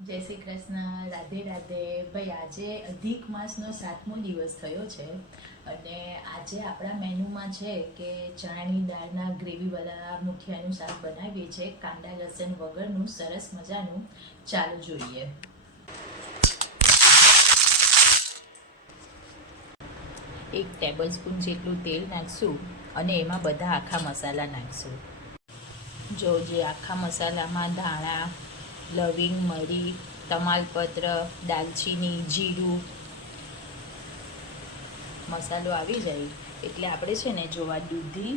જય શ્રી કૃષ્ણ, રાધે રાધે. ભાઈ આજે અધિક માસનો 7મો દિવસ થયો છે અને આજે આપણા મેનુમાં છે કે ચણાની દાળના ગ્રેવીવાળા મુઠિયાનું શાક બનાવીએ છીએ, કાંદા લસણ વગરનું, સરસ મજાનું. ચાલો જોઈએ. એક ટેબલ સ્પૂન જેટલું તેલ નાખશું અને એમાં બધા આખા મસાલા નાખશું. જે આખા મસાલામાં ધાણા, લવિંગ, મરી, તમાલપત્ર, દાલચીની, જીરું મસાલો આવી જાય એટલે આપણે છે ને જોવા દૂધી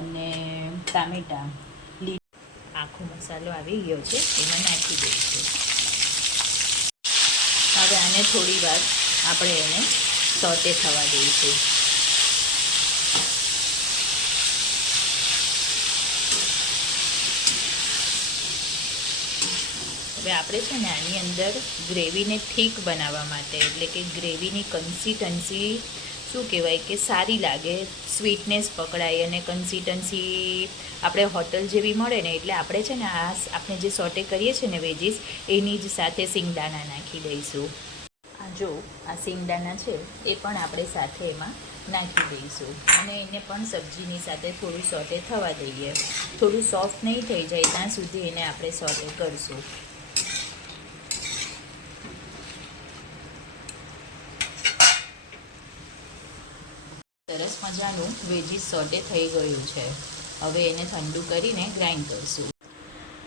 અને ટામેટાં આખો મસાલો આવી ગયો છે એમાં નાખી દઈશું. હવે આને થોડી વાર આપણે એને સોતે થવા દઈશું. હવે આપણે છે ને આની અંદર ગ્રેવીને થીક બનાવવા માટે, એટલે કે ગ્રેવીની કન્સિસ્ટન્સી શું કહેવાય કે સારી લાગે, સ્વીટનેસ પકડાય અને કન્સિસ્ટન્સી આપણે હોટલ જેવી મળે ને, એટલે આપણે છે ને આપણે જે સોટે કરીએ છીએ ને વેજીસ, એની જ સાથે સિંગદાણા નાખી દઈશું. આ સિંગદાણા છે એ પણ આપણે સાથે એમાં નાખી દઈશું અને એને પણ સબ્જીની સાથે થોડું સોટે થવા દઈએ. થોડું સોફ્ટ નહીં થઈ જાય ત્યાં સુધી એને આપણે સોટે કરીશું. સરસ મજાનું વેજીસ સોટે થઈ ગયું છે. હવે એને ઠંડુ કરીને ગ્રાઇન્ડ કરીશું.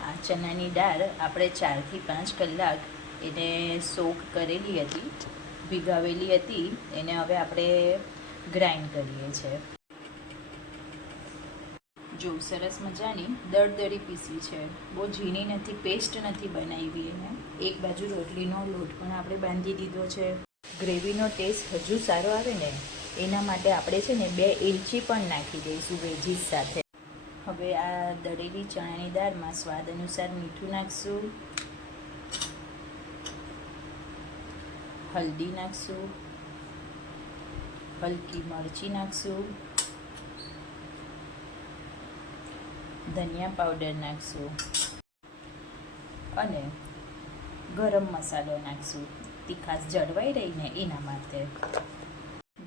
આ ચણાની દાળ આપણે 4 થી 5 કલાક એને સોક કરેલી હતી, ભીગાવેલી હતી. એને હવે આપણે ગ્રાઇન્ડ કરીએ છીએ. સરસ મજાની દળદળી પીસી છે, બહુ ઝીણી નથી, પેસ્ટ નથી બનાવી એને. એક બાજુ રોટલીનો લોટ પણ આપણે બાંધી દીધો છે. ગ્રેવીનો ટેસ્ટ હજુ સારો આવે ને એના માટે આપણે છે ને 2 એલચી પણ નાખી દઈશું વેજીસ સાથે. હવે આ દળેલી ચણાની દાળમાં સ્વાદ અનુસાર મીઠું નાખશું, હલ્દી નાખશું, હલકી મરચી નાખશું, ધનિયા પાવડર નાખશું અને ગરમ મસાલો નાખશું. તીખાશ જળવાઈ રહીને એના માટે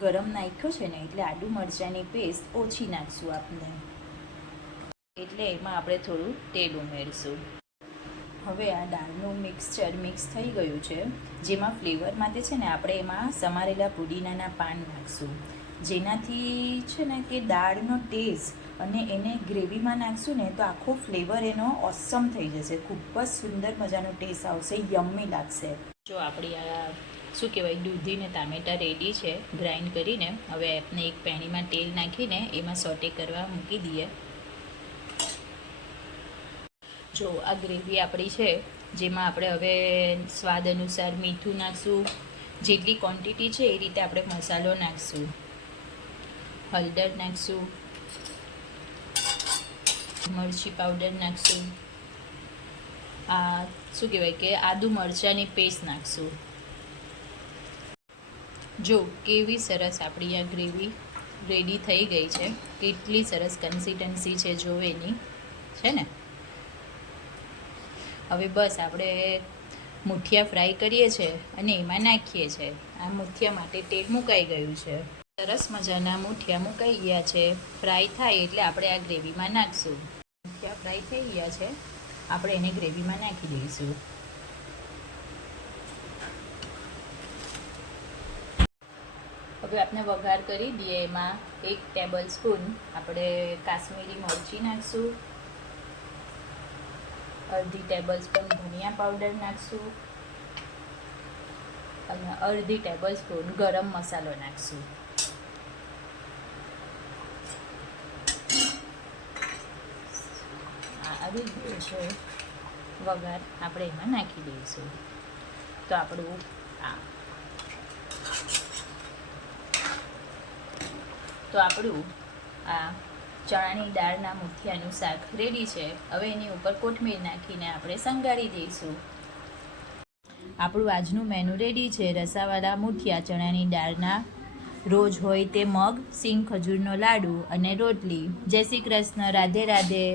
ગરમ નાખ્યો છે ને એટલે આદુ મરચાંની પેસ્ટ ઓછી નાખશું આપણે, એટલે એમાં આપણે થોડું તેલ ઉમેરશું. હવે આ દાળનું મિક્સચર મિક્સ થઈ ગયું છે, જેમાં ફ્લેવર માટે છે ને આપણે એમાં સમારેલા પુદીનાના પાન નાખશું, જેનાથી છે ને કે દાળનો ટેસ્ટ અને એને ગ્રેવીમાં નાખશું ને તો આખો ફ્લેવર એનો ઓસમ થઈ જશે. ખૂબ જ સુંદર મજાનો ટેસ્ટ આવશે, યમ્મી લાગશે. આપણી આ શું કહેવાય દૂધી ને ટામેટાં રેડી છે ગ્રાઇન્ડ કરીને. હવે આપણે એક પેણીમાં તેલ નાખીને એમાં સોટે કરવા મૂકી દઈએ. આ ગ્રેવી આપણી છે, જેમાં આપણે હવે સ્વાદ અનુસાર મીઠું નાખશું, જેટલી ક્વોન્ટિટી છે એ રીતે આપણે મસાલો નાખશું, હળદર નાખશું, મરચી પાવડર નાખશું, આ શું કહેવાય કે આદુ મરચાંની પેસ્ટ નાખશું. કેવી સરસ આપણી આ ગ્રેવી રેડી થઈ ગઈ છે, કેટલી સરસ કન્સિસ્ટન્સી છે એની છે ને. હવે બસ આપણે મુઠિયા ફ્રાય કરીએ છીએ અને એમાં નાખીએ છીએ. આ મુઠિયા માટે તેલ મુકાઈ ગયું છે. સરસ મજાના મુઠિયા મુકાઈ ગયા છે. ફ્રાય થાય એટલે આપણે આ ગ્રેવીમાં નાખશું. મુઠિયા ફ્રાય થઈ ગયા છે, આપણે એને ગ્રેવીમાં નાખી દઈશું. હવે આપણે વઘાર કરી દઈએ. એમાં 1 ટેબલ સ્પૂન આપણે કાશ્મીરી મરચી નાખશું, અડધી ટેબલ સ્પૂન ધનિયા પાવડર નાખશું અને અડધી ટેબલ સ્પૂન ગરમ મસાલો નાખશું. આવી ગયો છે વઘાર, આપણે એમાં નાખી દઈશું. તો આપણું આ ચણાની દાળના મુઠિયાનું શાક રેડી છે. હવે એની ઉપર કોથમીર નાખીને આપણે સંગાળી દઈશું. આપણું આજનું મેનુ રેડી છે, રસાવાળા મુઠિયા ચણાની દાળના. રોજ હોય તે મગ, સિંગ ખજૂરનો લાડુ અને રોટલી. જય શ્રી કૃષ્ણ, રાધે રાધે.